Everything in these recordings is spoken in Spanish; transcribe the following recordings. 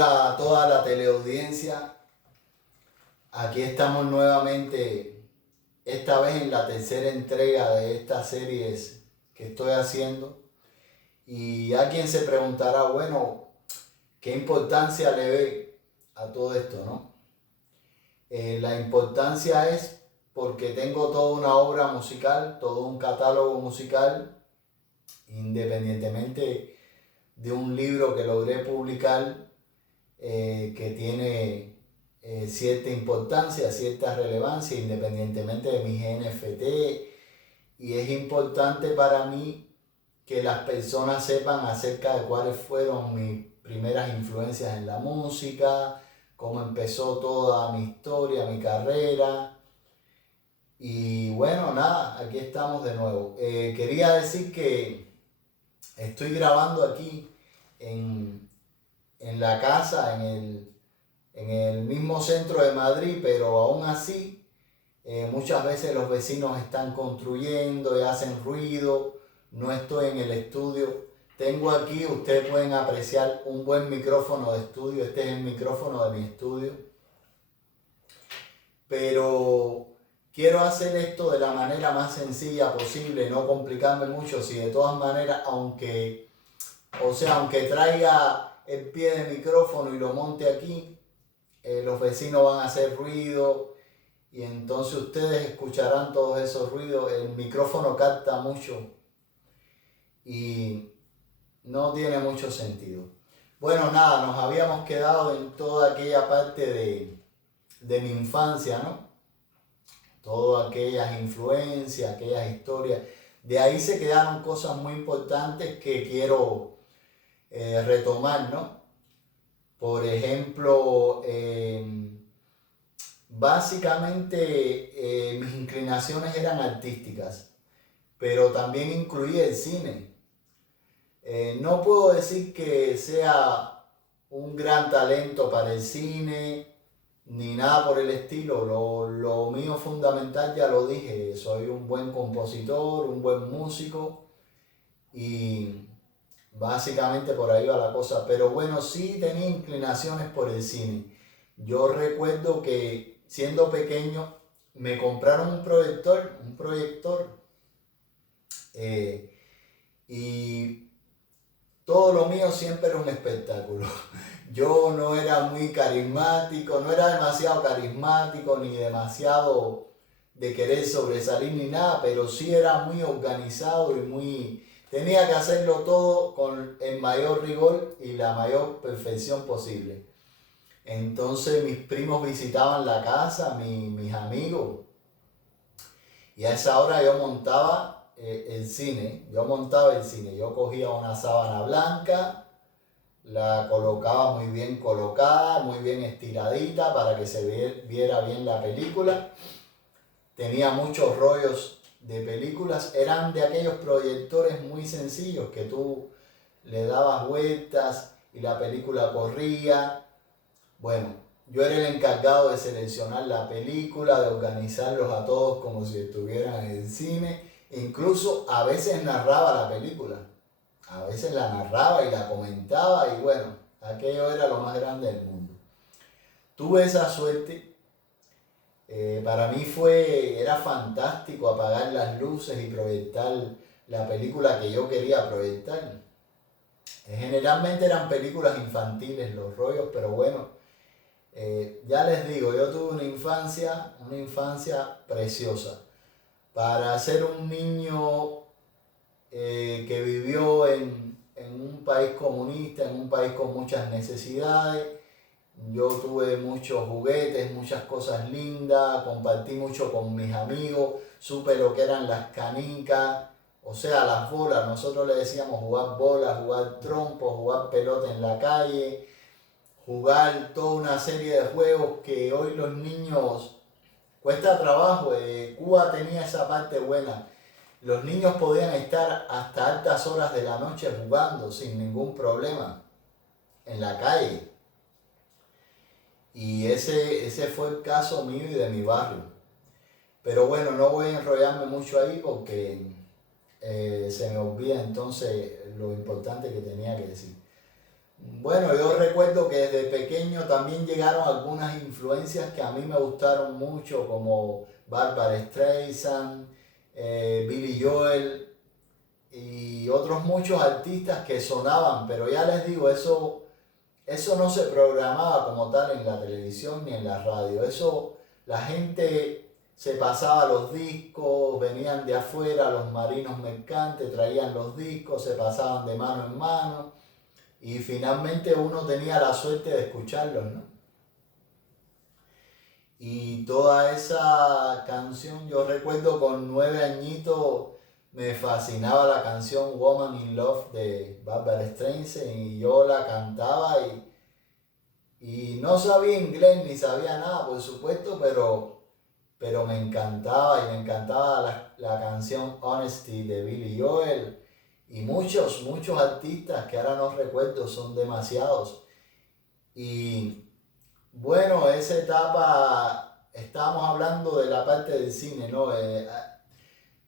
Hola a toda la teleaudiencia. Aquí estamos nuevamente, esta vez en la tercera entrega de estas series que estoy haciendo. Y alguien se preguntará, bueno, ¿qué importancia le ve a todo esto, no? La importancia es porque tengo toda una obra musical, todo un catálogo musical, independientemente de un libro que logré publicar, que tiene cierta importancia, cierta relevancia, independientemente de mis NFT. Y es importante para mí que las personas sepan acerca de cuáles fueron mis primeras influencias en la música, cómo empezó toda mi historia, mi carrera. Y bueno, nada, aquí estamos de nuevo. Quería decir que estoy grabando aquí en la casa, en el mismo centro de Madrid, pero aún así muchas veces los vecinos están construyendo y hacen ruido. No estoy en el estudio. Tengo aquí, ustedes pueden apreciar un buen micrófono de estudio. Este es el micrófono de mi estudio. Pero quiero hacer esto de la manera más sencilla posible, no complicarme mucho. Si de todas maneras, aunque traiga el pie de micrófono y lo monte aquí, los vecinos van a hacer ruido y entonces ustedes escucharán todos esos ruidos. El micrófono capta mucho y no tiene mucho sentido. Bueno, nada, nos habíamos quedado en toda aquella parte de mi infancia, ¿no? Todas aquellas influencias, aquellas historias. De ahí se quedaron cosas muy importantes que quiero retomar, ¿no? Por ejemplo, básicamente mis inclinaciones eran artísticas, pero también incluía el cine. No puedo decir que sea un gran talento para el cine, ni nada por el estilo. Lo mío fundamental ya lo dije, soy un buen compositor, un buen músico y básicamente por ahí va la cosa. Pero bueno, sí tenía inclinaciones por el cine. Yo recuerdo que siendo pequeño me compraron un proyector eh, y todo lo mío siempre era un espectáculo. Yo no era muy carismático, no era demasiado carismático ni demasiado de querer sobresalir ni nada, pero sí era muy organizado y tenía que hacerlo todo con el mayor rigor y la mayor perfección posible. Entonces mis primos visitaban la casa, mis amigos, y a esa hora yo montaba el cine. Yo cogía una sábana blanca, la colocaba muy bien colocada, muy bien estiradita para que se viera bien la película. Tenía muchos rollos de películas. Eran de aquellos proyectores muy sencillos que tú le dabas vueltas y la película corría. Bueno, yo era el encargado de seleccionar la película, de organizarlos a todos como si estuvieran en el cine. Incluso a veces narraba la película. A veces la narraba y la comentaba y bueno, aquello era lo más grande del mundo. Tuve esa suerte. Para mí era fantástico apagar las luces y proyectar la película que yo quería proyectar. Generalmente eran películas infantiles los rollos, pero bueno, ya les digo, yo tuve una infancia preciosa. Para ser un niño que vivió en un país comunista, en un país con muchas necesidades, yo tuve muchos juguetes, muchas cosas lindas, compartí mucho con mis amigos, supe lo que eran las canicas, o sea, las bolas. Nosotros le decíamos jugar bolas, jugar trompo, jugar pelota en la calle, jugar toda una serie de juegos que hoy los niños cuesta trabajo. Cuba tenía esa parte buena. Los niños podían estar hasta altas horas de la noche jugando sin ningún problema en la calle. Y ese fue el caso mío y de mi barrio. Pero bueno, no voy a enrollarme mucho ahí porque se me olvida entonces lo importante que tenía que decir. Bueno, yo recuerdo que desde pequeño también llegaron algunas influencias que a mí me gustaron mucho, como Barbra Streisand, Billy Joel y otros muchos artistas que sonaban, pero ya les digo, eso no se programaba como tal en la televisión ni en la radio. Eso, la gente se pasaba los discos, venían de afuera los marinos mercantes, traían los discos, se pasaban de mano en mano y finalmente uno tenía la suerte de escucharlos, ¿no? Y toda esa canción, yo recuerdo con 9 añitos me fascinaba la canción Woman in Love de Barbra Streisand y yo la cantaba y no sabía inglés ni sabía nada, por supuesto, pero me encantaba y me encantaba la canción Honesty de Billy Joel y muchos artistas que ahora no recuerdo, son demasiados. Y bueno, esa etapa, estábamos hablando de la parte del cine, ¿no?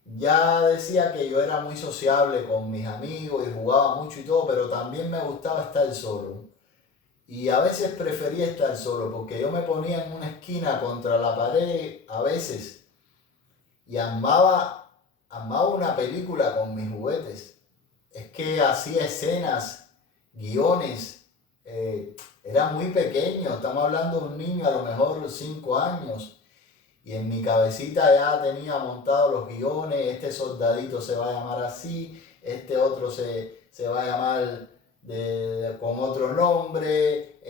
Ya decía que yo era muy sociable con mis amigos y jugaba mucho y todo, pero también me gustaba estar solo. Y a veces prefería estar solo porque yo me ponía en una esquina contra la pared a veces y armaba una película con mis juguetes. Es que hacía escenas, guiones, era muy pequeño, estamos hablando de un niño a lo mejor 5 años y en mi cabecita ya tenía montados los guiones, este soldadito se va a llamar así, este otro se va a llamar con otro nombre,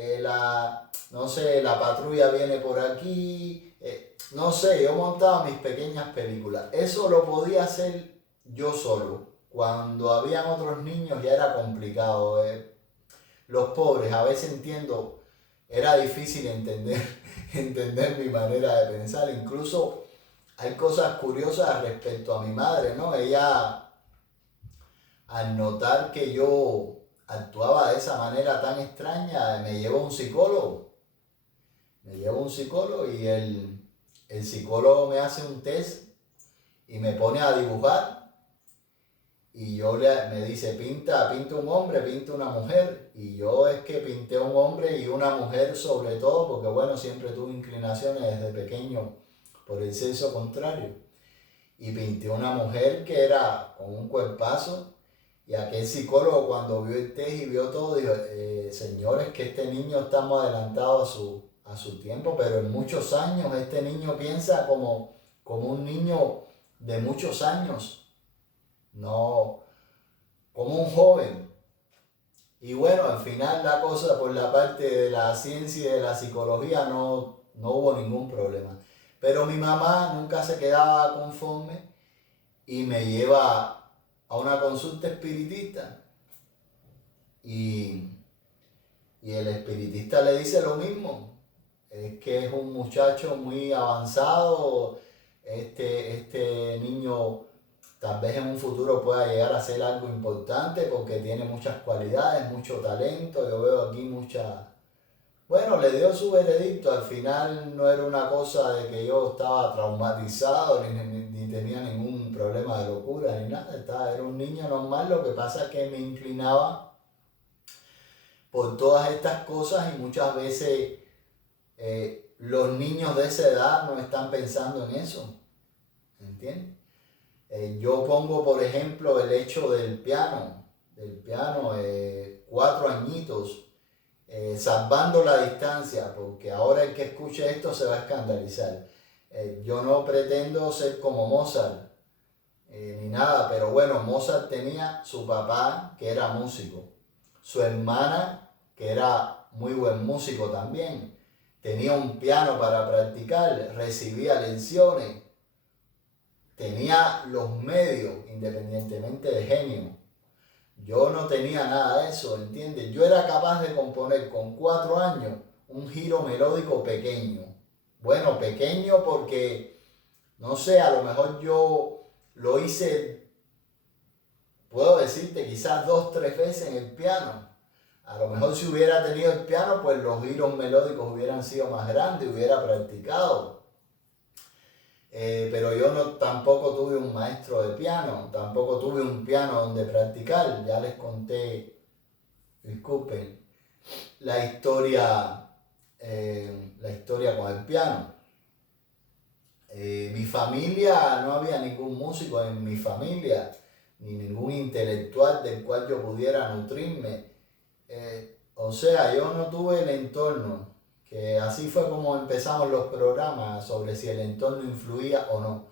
no sé, la patrulla viene por aquí, no sé, yo montaba mis pequeñas películas. Eso lo podía hacer yo solo. Cuando habían otros niños ya era complicado. Los pobres, a veces entiendo, era difícil entender, entender mi manera de pensar. Incluso hay cosas curiosas respecto a mi madre, ¿no? Ella, al notar que yo actuaba de esa manera tan extraña, me llevó a un psicólogo. Me llevó a un psicólogo y el psicólogo me hace un test y me pone a dibujar. Y me dice, pinta un hombre, pinta una mujer. Y yo es que pinté un hombre y una mujer sobre todo, porque bueno, siempre tuve inclinaciones desde pequeño por el sexo contrario. Y pinté una mujer que era con un cuerpazo. Y aquel psicólogo cuando vio el test y vio todo, dijo, señores, que este niño está muy adelantado a su tiempo, pero en muchos años este niño piensa como un niño de muchos años. No, como un joven. Y bueno, al final la cosa por la parte de la ciencia y de la psicología no hubo ningún problema. Pero mi mamá nunca se quedaba conforme y me lleva a una consulta espiritista. Y, y el espiritista le dice lo mismo. Es que es un muchacho muy avanzado, este niño tal vez en un futuro pueda llegar a ser algo importante porque tiene muchas cualidades, mucho talento. Yo veo aquí Bueno, le dio su veredicto. Al final no era una cosa de que yo estaba traumatizado ni tenía ningún problema de locura ni nada. Era un niño normal. Lo que pasa es que me inclinaba por todas estas cosas y muchas veces los niños de esa edad no están pensando en eso. ¿Entiendes? Yo pongo, por ejemplo, el hecho del piano, 4 añitos, salvando la distancia, porque ahora el que escuche esto se va a escandalizar. Yo no pretendo ser como Mozart, ni nada, pero bueno, Mozart tenía su papá, que era músico, su hermana, que era muy buen músico también, tenía un piano para practicar, recibía lecciones, tenía los medios independientemente de genio. Yo no tenía nada de eso, ¿entiendes? Yo era capaz de componer con 4 años un giro melódico pequeño. Bueno, pequeño porque, no sé, a lo mejor yo lo hice, puedo decirte, quizás 2, 3 veces en el piano. A lo mejor si hubiera tenido el piano, pues los giros melódicos hubieran sido más grandes, hubiera practicado. Pero yo tampoco tuve un maestro de piano, tampoco tuve un piano donde practicar, ya les conté, disculpen. la historia con el piano. Mi familia, no había ningún músico en mi familia, ni ningún intelectual del cual yo pudiera nutrirme. O sea, yo no tuve el entorno, que así fue como empezamos los programas sobre si el entorno influía o no.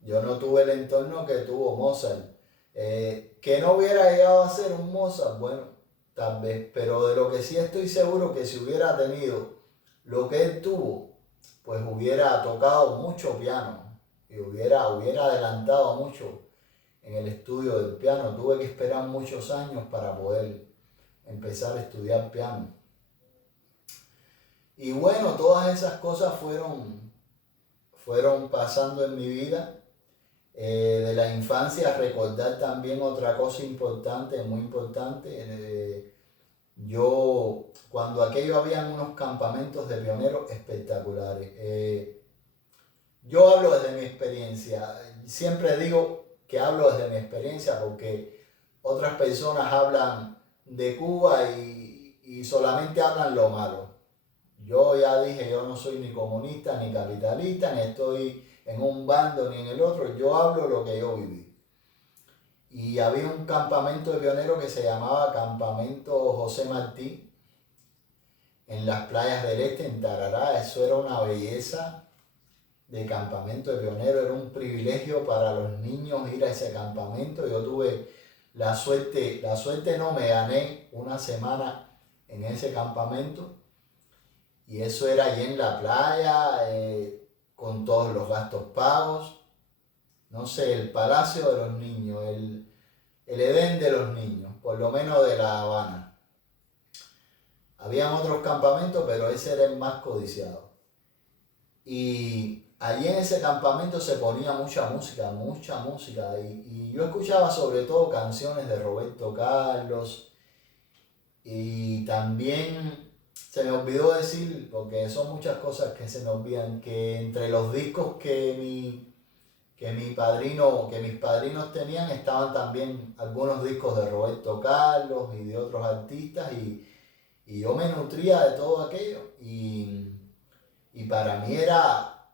Yo no tuve el entorno que tuvo Mozart. Que no hubiera llegado a ser un Mozart, bueno, tal vez, pero de lo que sí estoy seguro que si hubiera tenido lo que él tuvo, pues hubiera tocado mucho piano y hubiera adelantado mucho en el estudio del piano. Tuve que esperar muchos años para poder empezar a estudiar piano. Y bueno, todas esas cosas fueron pasando en mi vida. De la infancia recordar también otra cosa importante, muy importante. Yo, cuando aquello habían unos campamentos de pioneros espectaculares. Yo hablo desde mi experiencia. Siempre digo que hablo desde mi experiencia porque otras personas hablan de Cuba y solamente hablan lo malo. Yo ya dije, yo no soy ni comunista, ni capitalista, ni estoy en un bando ni en el otro. Yo hablo lo que yo viví. Y había un campamento de pioneros que se llamaba Campamento José Martí, en las playas del este, en Tarará. Eso era una belleza de campamento de pioneros, era un privilegio para los niños ir a ese campamento. Yo tuve la suerte no, me gané una semana en ese campamento y eso era allí en la playa, con todos los gastos pagos. No sé, el palacio de los niños, el Edén de los niños, por lo menos de La Habana. Habían otros campamentos, pero ese era el más codiciado. Y allí en ese campamento se ponía mucha música, y yo escuchaba sobre todo canciones de Roberto Carlos, y también se me olvidó decir, porque son muchas cosas que se me olvidan, que entre los discos que mis padrinos tenían estaban también algunos discos de Roberto Carlos y de otros artistas, y yo me nutría de todo aquello, y para mí era,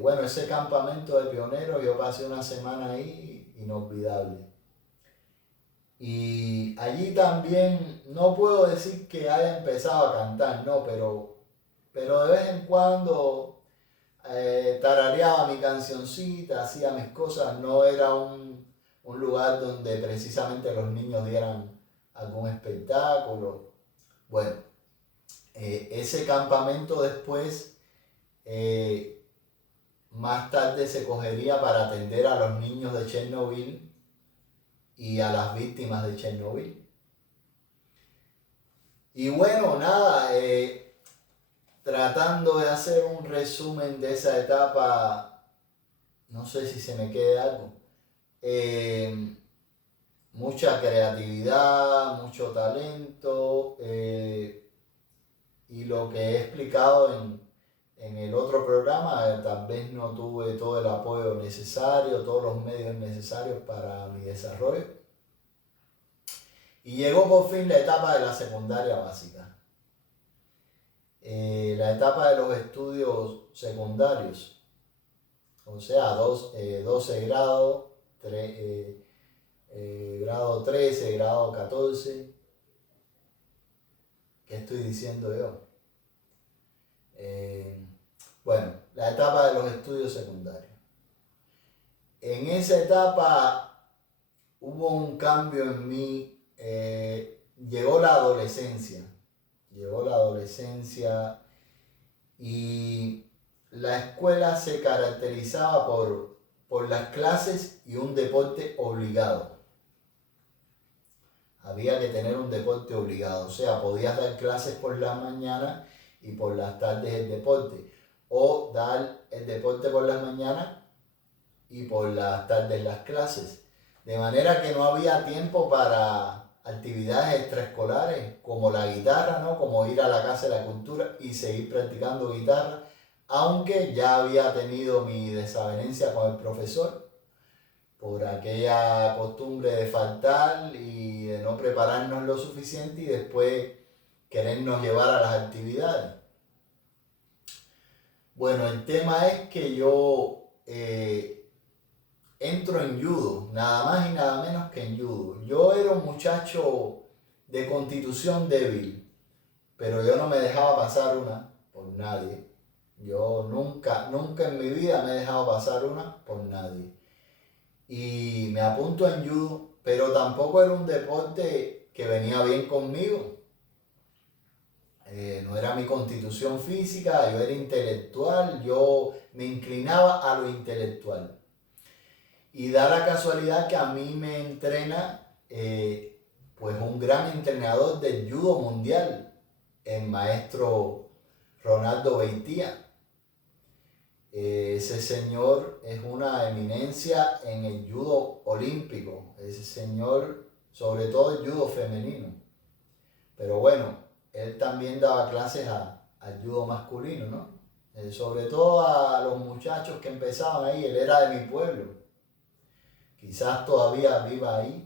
bueno, ese campamento de pioneros, yo pasé una semana ahí inolvidable. Y allí también, no puedo decir que haya empezado a cantar, no, pero de vez en cuando tarareaba mi cancioncita, hacía mis cosas. No era un lugar donde precisamente los niños dieran algún espectáculo. Bueno, ese campamento después, más tarde se cogería para atender a los niños de Chernobyl y a las víctimas de Chernobyl. Y bueno, nada, tratando de hacer un resumen de esa etapa, no sé si se me quede algo. Mucha creatividad, mucho talento, y lo que he explicado en el otro programa, tal vez no tuve todo el apoyo necesario, todos los medios necesarios para mi desarrollo. Y llegó por fin la etapa de la secundaria básica. La etapa de los estudios secundarios, o sea, 12 grados, grado 13, grado 14. ¿Qué estoy diciendo yo? Bueno, la etapa de los estudios secundarios. En esa etapa hubo un cambio en mí. Llegó la adolescencia y la escuela se caracterizaba por las clases y un deporte obligado. Había que tener un deporte obligado, o sea, podías dar clases por la mañana y por las tardes el deporte, o dar el deporte por las mañanas y por las tardes las clases. De manera que no había tiempo para actividades extraescolares como la guitarra, ¿no? Como ir a la Casa de la Cultura y seguir practicando guitarra, aunque ya había tenido mi desavenencia con el profesor por aquella costumbre de faltar y de no prepararnos lo suficiente y después querernos llevar a las actividades. Bueno, el tema es que yo entro en judo, nada más y nada menos que en judo. Yo era un muchacho de constitución débil, pero yo no me dejaba pasar una por nadie. Yo nunca en mi vida me he dejado pasar una por nadie. Y me apunto en judo, pero tampoco era un deporte que venía bien conmigo. No era mi constitución física, yo era intelectual, yo me inclinaba a lo intelectual. Y da la casualidad que a mí me entrena pues un gran entrenador del judo mundial, el maestro Ronaldo Beitía. Ese señor es una eminencia en el judo olímpico, ese señor, sobre todo el judo femenino. Pero bueno, él también daba clases al judo masculino, ¿no? Sobre todo a los muchachos que empezaban ahí, él era de mi pueblo, quizás todavía viva ahí.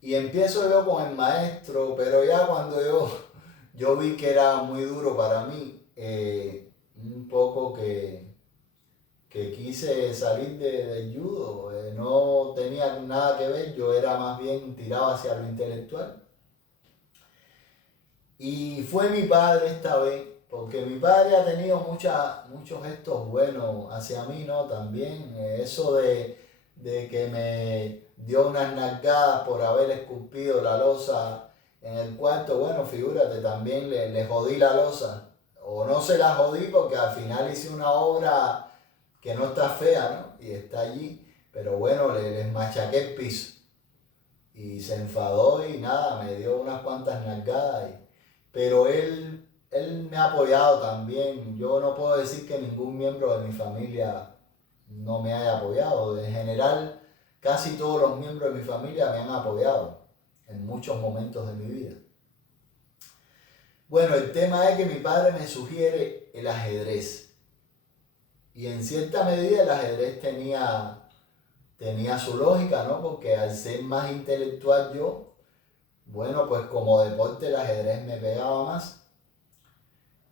Y empiezo yo con el maestro, pero ya cuando yo vi que era muy duro para mí, un poco que quise salir del judo, no tenía nada que ver, yo era más bien tirado hacia lo intelectual. Y fue mi padre esta vez, porque mi padre ha tenido muchos gestos buenos hacia mí, ¿no? También eso de que me dio unas nalgadas por haber esculpido la losa en el cuarto, bueno, figúrate, también le jodí la losa. O no se la jodí porque al final hice una obra que no está fea, ¿no? Y está allí, pero bueno, les machaqué el piso. Y se enfadó y nada, me dio unas cuantas nalgadas. Pero él me ha apoyado también. Yo no puedo decir que ningún miembro de mi familia no me haya apoyado. En general, casi todos los miembros de mi familia me han apoyado en muchos momentos de mi vida. Bueno, el tema es que mi padre me sugiere el ajedrez. Y en cierta medida el ajedrez tenía su lógica, ¿no? Porque al ser más intelectual yo, bueno, pues como deporte el ajedrez me pegaba más.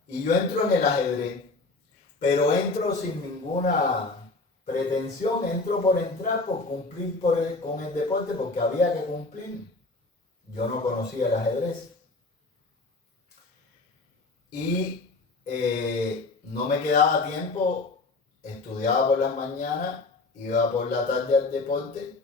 Y yo entro en el ajedrez, pero entro sin ninguna pretensión, entro por entrar, por cumplir con el deporte, porque había que cumplir. Yo no conocía el ajedrez. Y no me quedaba tiempo, estudiaba por las mañanas, iba por la tarde al deporte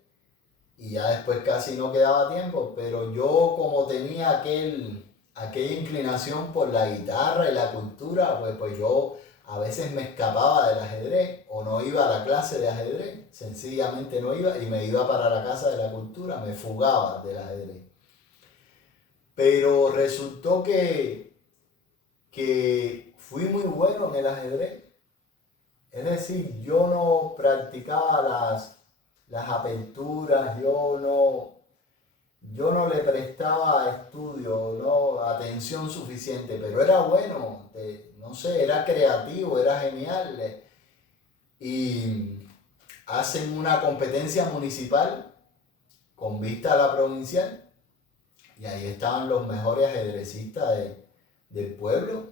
y ya después casi no quedaba tiempo, pero yo como tenía aquella inclinación por la guitarra y la cultura, pues yo a veces me escapaba del ajedrez o no iba a la clase de ajedrez, sencillamente no iba y me iba para la casa de la cultura, me fugaba del ajedrez. Pero resultó que fui muy bueno en el ajedrez. Es decir, yo no practicaba las aperturas, yo no le prestaba estudio, no atención suficiente, pero era bueno, no sé, era creativo, era genial. Y hacen una competencia municipal con vista a la provincial y ahí estaban los mejores ajedrecistas del pueblo,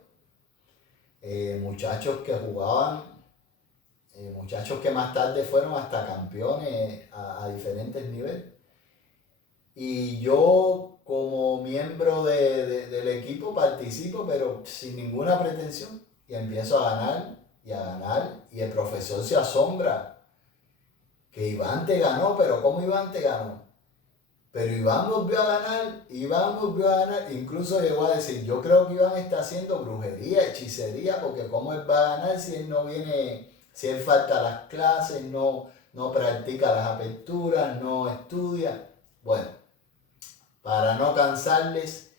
muchachos que jugaban, muchachos que más tarde fueron hasta campeones a diferentes niveles. Y yo como miembro del equipo participo, pero sin ninguna pretensión. Y empiezo a ganar y a ganar. Y el profesor se asombra que Iván te ganó, pero ¿cómo Iván te ganó? Pero Iván volvió a ganar, incluso llegó a decir, yo creo que Iván está haciendo brujería, hechicería, porque ¿cómo él va a ganar si él no viene, si él falta a las clases, no practica las aperturas, no estudia? Bueno, para no cansarles,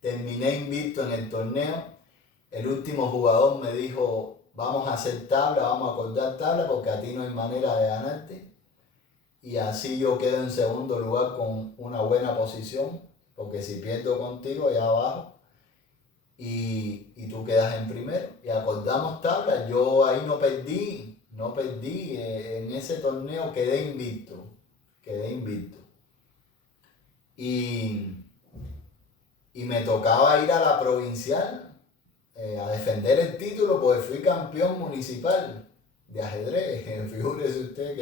terminé invicto en el torneo. El último jugador me dijo, vamos a hacer tabla, vamos a acordar tabla, porque a ti no hay manera de ganarte. Y así yo quedo en segundo lugar con una buena posición, porque si pierdo contigo ya abajo y tú quedas en primero. Y acordamos tabla, yo ahí no perdí, en ese torneo quedé invicto. Y y me tocaba ir a la provincial a defender el título, porque fui campeón municipal de ajedrez. Figúrese usted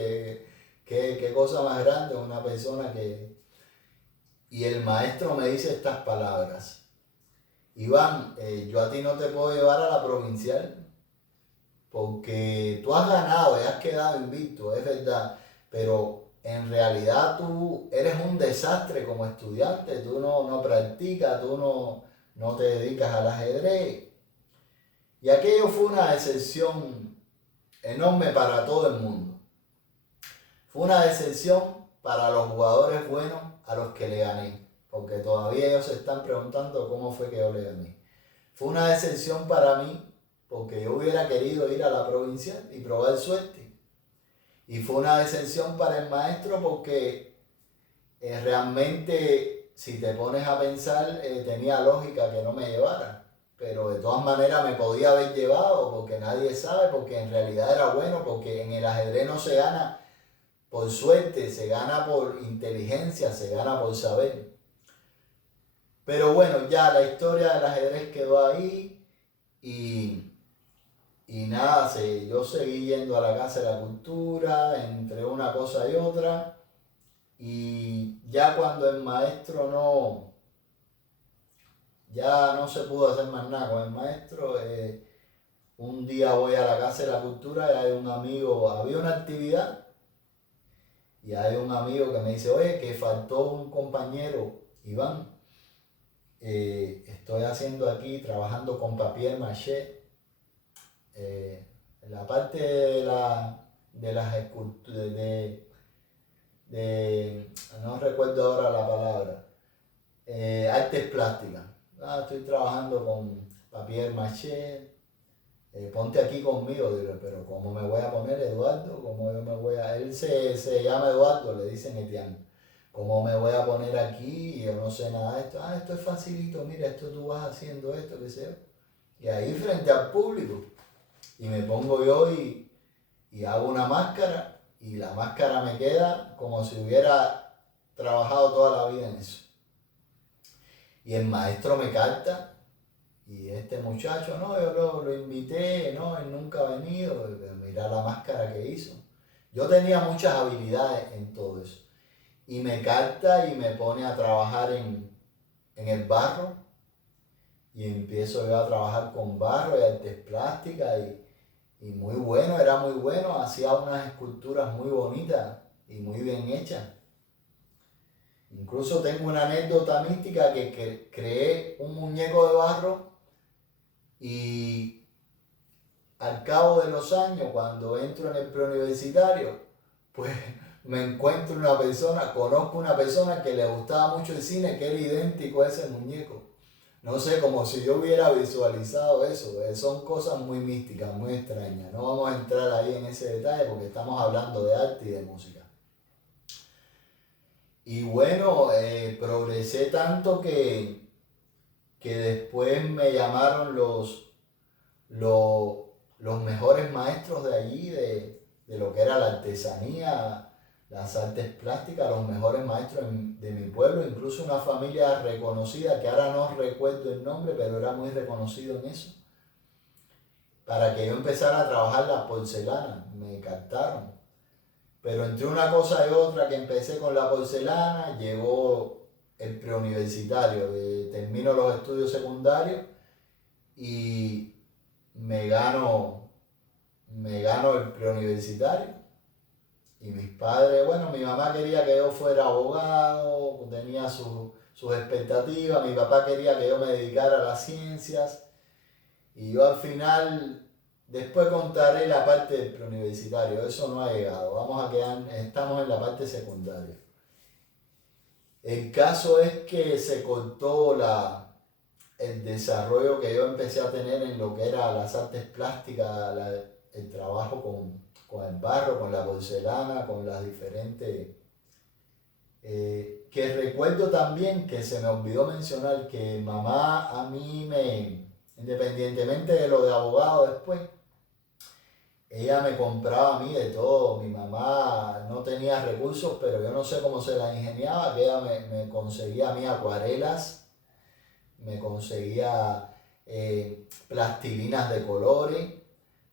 qué cosa más grande una persona que... Y el maestro me dice estas palabras: Iván, yo a ti no te puedo llevar a la provincial porque tú has ganado y has quedado invicto, es verdad, pero en realidad tú eres un desastre como estudiante, tú no practicas, tú no te dedicas al ajedrez. Y aquello fue una decepción enorme para todo el mundo. Fue una decepción para los jugadores buenos a los que le gané, porque todavía ellos se están preguntando cómo fue que yo le gané. Fue una decepción para mí, porque yo hubiera querido ir a la provincial y probar suerte. Y fue una decepción para el maestro porque realmente, si te pones a pensar, tenía lógica que no me llevara. Pero de todas maneras me podía haber llevado, porque nadie sabe, porque en realidad era bueno, porque en el ajedrez no se gana por suerte, se gana por inteligencia, se gana por saber. Pero bueno, ya la historia del ajedrez quedó ahí y nada, yo seguí yendo a la Casa de la Cultura, entre una cosa y otra, y ya cuando el maestro ya no se pudo hacer más nada con el maestro, un día voy a la Casa de la Cultura y hay un amigo, había una actividad, y hay un amigo que me dice: oye, que faltó un compañero, Iván, estoy haciendo aquí, trabajando con papier maché, en la parte de las esculturas, no recuerdo ahora la palabra, artes plásticas. Estoy trabajando con papier maché, ponte aquí conmigo. Digo, pero ¿cómo me voy a poner, Eduardo? ¿Cómo yo me voy a...? Él se llama Eduardo, le dicen Etienne. ¿Cómo me voy a poner aquí? Yo no sé nada de esto. Esto es facilito, mira, esto tú vas haciendo esto, qué sé yo. Y ahí frente al público. Y me pongo yo y hago una máscara, y la máscara me queda como si hubiera trabajado toda la vida en eso. Y el maestro me capta, y este muchacho, no, yo lo invité, no, él nunca ha venido, pero mira la máscara que hizo. Yo tenía muchas habilidades en todo eso. Y me capta y me pone a trabajar en el barro, y empiezo yo a trabajar con barro y artes plásticas, y muy bueno, era muy bueno, hacía unas esculturas muy bonitas y muy bien hechas. Incluso tengo una anécdota mística que creé un muñeco de barro, y al cabo de los años, cuando entro en el preuniversitario, pues me encuentro conozco una persona que le gustaba mucho el cine, que era idéntico a ese muñeco. No sé, como si yo hubiera visualizado eso. Son cosas muy místicas, muy extrañas. No vamos a entrar ahí en ese detalle porque estamos hablando de arte y de música. Y bueno, progresé tanto que después me llamaron los mejores maestros de allí, de lo que era la artesanía, las artes plásticas, los mejores maestros de mi pueblo, incluso una familia reconocida, que ahora no recuerdo el nombre, pero era muy reconocido en eso, para que yo empezara a trabajar la porcelana. Me captaron. Pero entre una cosa y otra, que empecé con la porcelana, llegó el preuniversitario, termino los estudios secundarios y me gano el preuniversitario. Y mis padres, bueno, mi mamá quería que yo fuera abogado, tenía sus expectativas, mi papá quería que yo me dedicara a las ciencias, y yo al final, después contaré la parte del preuniversitario, eso no ha llegado, estamos en la parte secundaria. El caso es que se cortó el desarrollo que yo empecé a tener en lo que era las artes plásticas, el trabajo con el barro, con la porcelana, con las diferentes... que recuerdo también, que se me olvidó mencionar, que mamá a mí independientemente de lo de abogado después, ella me compraba a mí de todo. Mi mamá no tenía recursos, pero yo no sé cómo se la ingeniaba, que ella me conseguía a mí acuarelas me conseguía plastilinas de colores,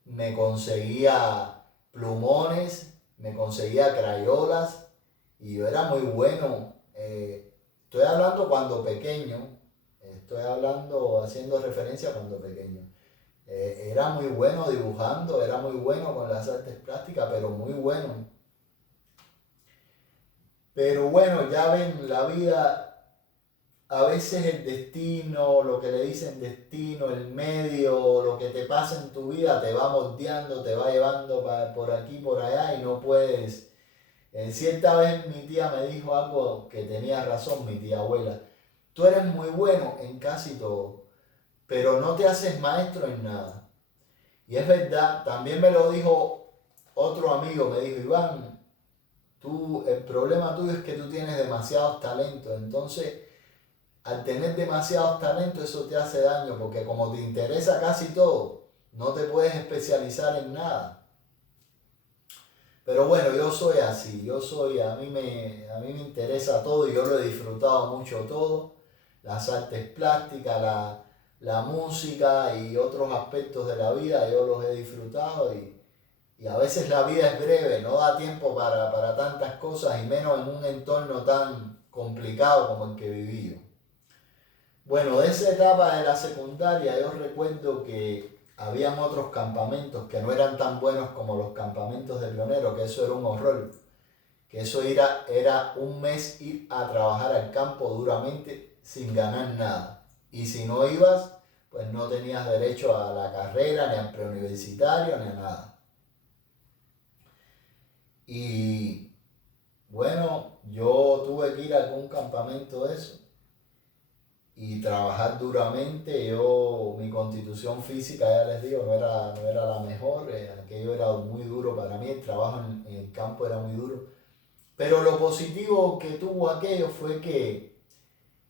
me conseguía plumones, me conseguía crayolas y yo era muy bueno. Estoy hablando cuando pequeño, estoy hablando haciendo referencia cuando pequeño. Era muy bueno dibujando, era muy bueno con las artes plásticas, pero muy bueno. Pero bueno, ya ven, la vida, a veces el destino, lo que le dicen destino, el medio, lo que te pasa en tu vida te va moldeando, te va llevando por aquí, por allá y no puedes. Cierta vez mi tía me dijo algo que tenía razón, mi tía abuela. Tú eres muy bueno en casi todo, pero no te haces maestro en nada. Y es verdad, también me lo dijo otro amigo, me dijo, Iván, el problema tuyo es que tú tienes demasiados talentos, entonces al tener demasiados talentos eso te hace daño, porque como te interesa casi todo, no te puedes especializar en nada. Pero bueno, yo soy así, a mí me interesa todo y yo lo he disfrutado mucho todo, las artes plásticas, la música y otros aspectos de la vida, yo los he disfrutado y a veces la vida es breve, no da tiempo para tantas cosas y menos en un entorno tan complicado como el que viví yo. Bueno, de esa etapa de la secundaria yo recuerdo que habían otros campamentos que no eran tan buenos como los campamentos de pionero, que eso era un horror, que eso era un mes ir a trabajar al campo duramente sin ganar nada. Y si no ibas, pues no tenías derecho a la carrera, ni al preuniversitario, ni a nada. Y bueno, yo tuve que ir a algún campamento de eso y trabajar duramente. Mi constitución física, ya les digo, no era la mejor, aquello era muy duro para mí, el trabajo en el campo era muy duro. Pero lo positivo que tuvo aquello fue que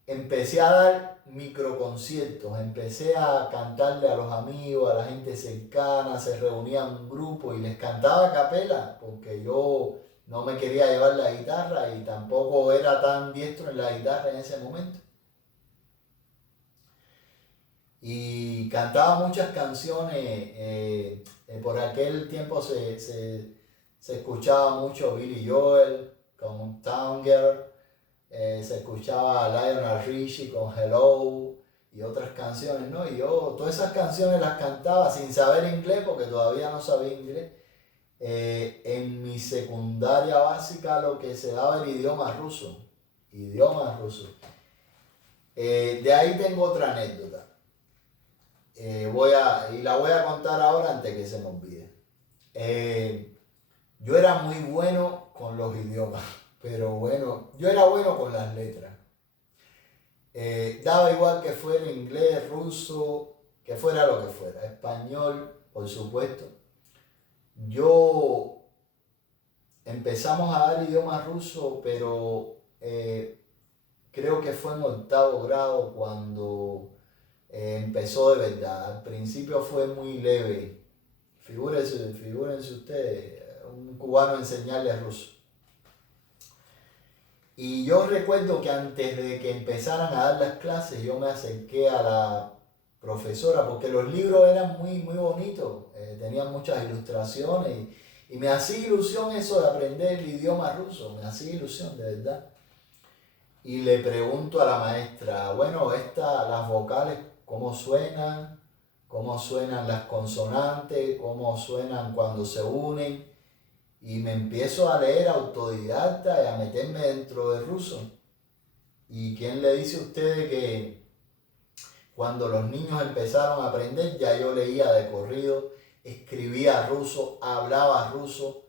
empecé a dar microconciertos, empecé a cantarle a los amigos, a la gente cercana, se reunía un grupo y les cantaba a capela, porque yo no me quería llevar la guitarra y tampoco era tan diestro en la guitarra en ese momento. Y cantaba muchas canciones, por aquel tiempo se escuchaba mucho Billy Joel con Town Girl, se escuchaba Lionel Richie con Hello y otras canciones, ¿no? Y yo todas esas canciones las cantaba sin saber inglés porque todavía no sabía inglés. En mi secundaria básica lo que se daba era idioma ruso, idioma ruso. De ahí tengo otra anécdota. Y la voy a contar ahora antes que se me olvide. Yo era muy bueno con los idiomas, pero bueno, yo era bueno con las letras. Daba igual que fuera inglés, ruso, que fuera lo que fuera, español, por supuesto. Yo empezamos a dar idioma ruso, pero creo que fue en octavo grado cuando empezó de verdad. Al principio fue muy leve. Figúrense ustedes, un cubano enseñarle ruso. Y yo recuerdo que antes de que empezaran a dar las clases, yo me acerqué a la profesora porque los libros eran muy, muy bonitos, tenían muchas ilustraciones y me hacía ilusión eso de aprender el idioma ruso, me hacía ilusión, de verdad. Y le pregunto a la maestra, bueno, las vocales, cómo suenan las consonantes, cómo suenan cuando se unen. Y me empiezo a leer autodidacta y a meterme dentro del ruso. ¿Y quién le dice a ustedes que cuando los niños empezaron a aprender, ya yo leía de corrido, escribía ruso, hablaba ruso,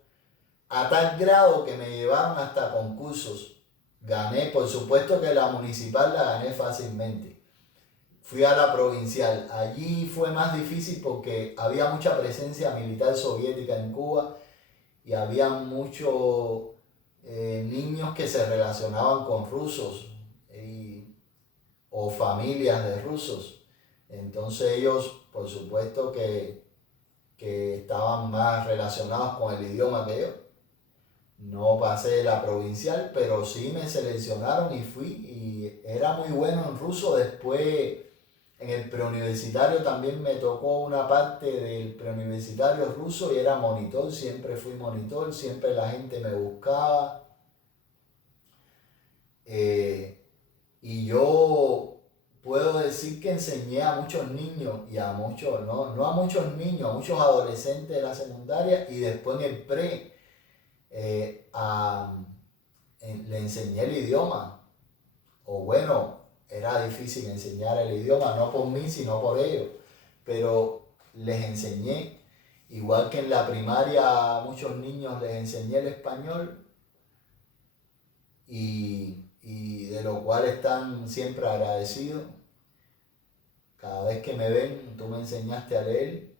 a tal grado que me llevaron hasta concursos? Gané, por supuesto que la municipal la gané fácilmente. Fui a la provincial. Allí fue más difícil porque había mucha presencia militar soviética en Cuba y había muchos niños que se relacionaban con rusos o familias de rusos. Entonces ellos, por supuesto que estaban más relacionados con el idioma que yo. No pasé la provincial, pero sí me seleccionaron y fui y era muy bueno en ruso. Después en el preuniversitario también me tocó una parte del preuniversitario ruso y era monitor, siempre fui monitor, siempre la gente me buscaba. Eh, y yo puedo decir que enseñé a muchos niños y a muchos, no a muchos niños, a muchos adolescentes de la secundaria y después en el pre eh, a, le enseñé el idioma. O bueno, era difícil enseñar el idioma, no por mí, sino por ellos. Pero les enseñé, igual que en la primaria a muchos niños les enseñé el español y de lo cual están siempre agradecidos. Cada vez que me ven, tú me enseñaste a leer,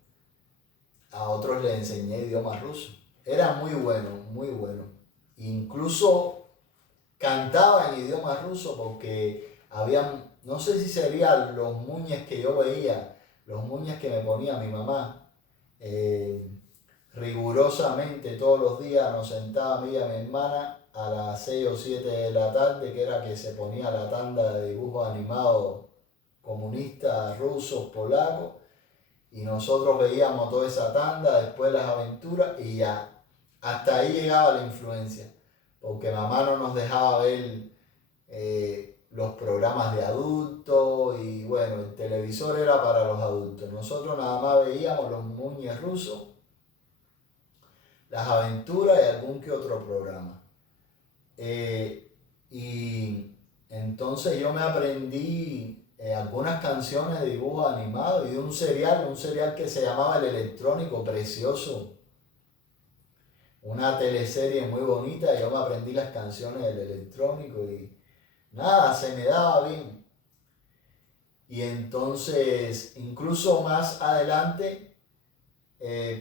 a otros les enseñé idioma ruso. Era muy bueno, muy bueno. Incluso cantaba en idioma ruso porque habían, no sé si serían los muñes que yo veía, los muñes que me ponía mi mamá, eh, rigurosamente todos los días nos sentaba a mí y a mi hermana a las 6 o 7 de la tarde, que era que se ponía la tanda de dibujos animados comunistas, rusos, polacos, y nosotros veíamos toda esa tanda, después las aventuras y ya, hasta ahí llegaba la influencia, porque mamá no nos dejaba ver los programas de adultos y bueno, el televisor era para los adultos. Nosotros nada más veíamos los muñes rusos, las aventuras y algún que otro programa. Y entonces yo me aprendí algunas canciones de dibujo animado y de un serial que se llamaba El Electrónico, precioso. Una teleserie muy bonita, y yo me aprendí las canciones del Electrónico y nada, se me daba bien. Y entonces, incluso más adelante,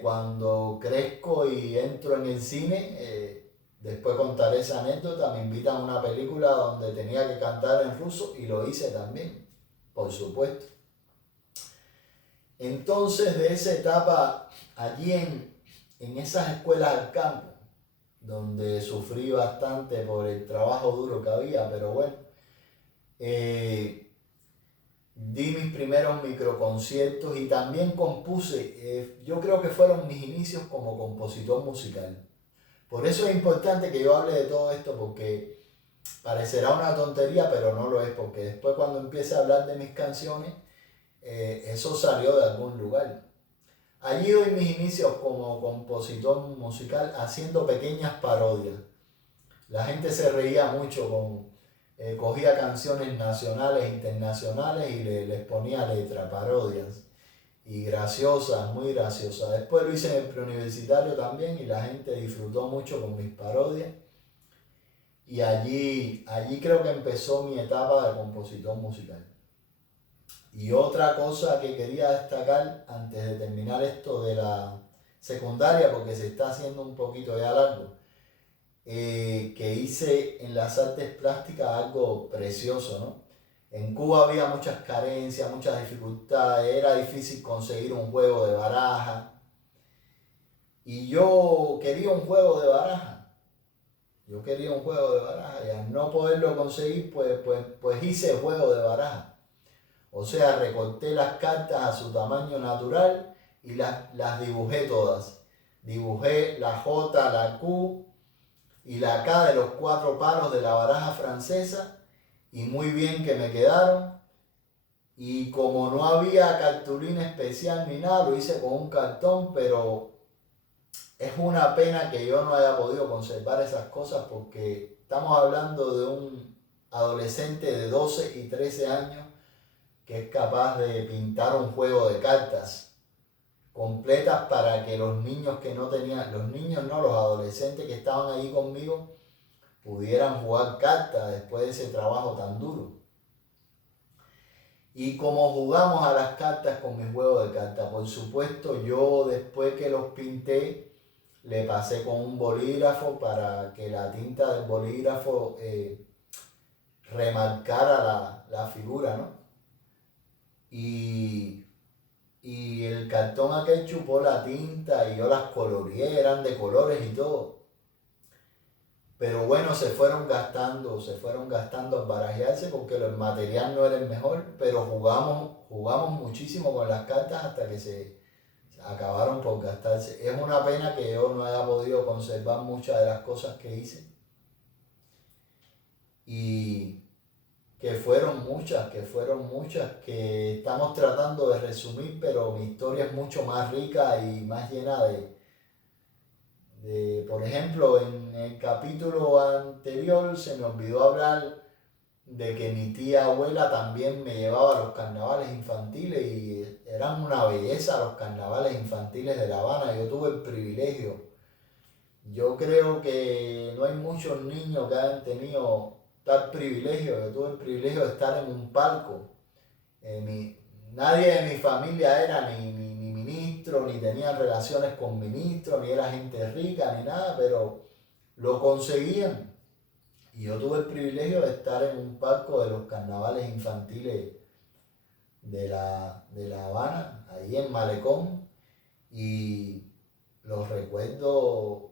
cuando crezco y entro en el cine, después contaré esa anécdota, me invitan a una película donde tenía que cantar en ruso y lo hice también, por supuesto. Entonces, de esa etapa, allí en esas escuelas al campo, donde sufrí bastante por el trabajo duro que había, pero bueno, di mis primeros microconciertos y también compuse, yo creo que fueron mis inicios como compositor musical. Por eso es importante que yo hable de todo esto porque parecerá una tontería, pero no lo es, porque después cuando empiece a hablar de mis canciones, eso salió de algún lugar. Allí doy mis inicios como compositor musical haciendo pequeñas parodias. La gente se reía mucho cogía canciones nacionales e internacionales y les ponía letra, parodias. Y graciosas, muy graciosas. Después lo hice en el preuniversitario también y la gente disfrutó mucho con mis parodias. Y allí creo que empezó mi etapa de compositor musical. Y otra cosa que quería destacar antes de terminar esto de la secundaria, porque se está haciendo un poquito ya largo, que hice en las artes plásticas algo precioso, ¿no? En Cuba había muchas carencias, muchas dificultades, era difícil conseguir un juego de baraja. Y yo quería un juego de baraja. Yo quería un juego de baraja y al no poderlo conseguir, pues hice el juego de baraja. O sea, recorté las cartas a su tamaño natural y las dibujé todas. Dibujé la J, la Q y la K de los 4 palos de la baraja francesa y muy bien que me quedaron. Y como no había cartulina especial ni nada, lo hice con un cartón, pero es una pena que yo no haya podido conservar esas cosas porque estamos hablando de un adolescente de 12 y 13 años que es capaz de pintar un juego de cartas completas para que los niños que no tenían, los niños no, los adolescentes que estaban ahí conmigo pudieran jugar cartas después de ese trabajo tan duro. Y como jugamos a las cartas con mis juegos de cartas, por supuesto yo después que los pinté le pasé con un bolígrafo para que la tinta del bolígrafo remarcara la figura, ¿no? Y, y el cartón aquel chupó la tinta y yo las coloreé, eran de colores y todo. Pero bueno, se fueron gastando al barajearse porque el material no era el mejor, pero jugamos muchísimo con las cartas hasta que se acabaron por gastarse. Es una pena que yo no haya podido conservar muchas de las cosas que hice y fueron muchas que estamos tratando de resumir, pero mi historia es mucho más rica y más llena por ejemplo, en el capítulo anterior se me olvidó hablar de que mi tía abuela también me llevaba a los carnavales infantiles y eran una belleza los carnavales infantiles de La Habana. Yo tuve el privilegio. Yo creo que no hay muchos niños que hayan tenido tal privilegio. Yo tuve el privilegio de estar en un palco. Eh, mi- Nadie de mi familia era ni ministro, ni tenía relaciones con ministros, ni era gente rica, ni nada, pero lo conseguían. Y yo tuve el privilegio de estar en un palco de los carnavales infantiles de la Habana, ahí en Malecón, y los recuerdo,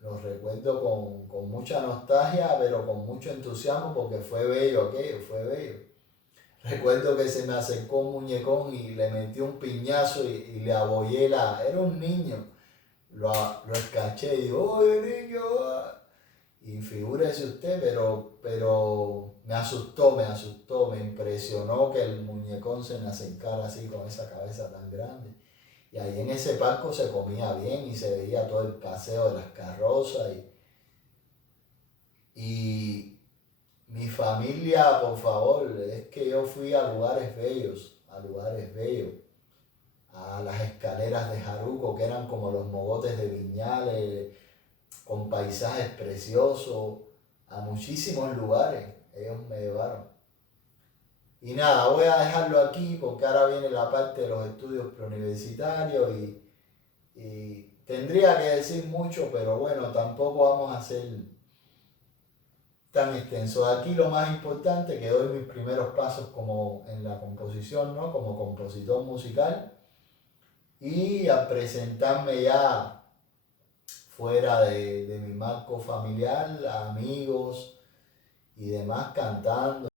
los recuerdo con mucha nostalgia, pero con mucho entusiasmo porque fue bello aquello, fue bello. Recuerdo que se me acercó un muñecón y le metí un piñazo y le abollé Era un niño. Lo escaché y digo, ¡oye niño! Y figúrese usted, pero me impresionó que el muñecón se me acercara así con esa cabeza tan grande. Y ahí en ese palco se comía bien y se veía todo el paseo de las carrozas y mi familia, por favor, es que yo fui a lugares bellos, a las escaleras de Jaruco, que eran como los mogotes de Viñales, con paisajes preciosos, a muchísimos lugares, ellos me llevaron. Y nada, voy a dejarlo aquí porque ahora viene la parte de los estudios preuniversitarios y tendría que decir mucho, pero bueno, tampoco vamos a hacer tan extenso. Aquí lo más importante, que doy mis primeros pasos como en la composición, ¿no? Como compositor musical y a presentarme ya fuera de mi marco familiar, a amigos y demás cantando.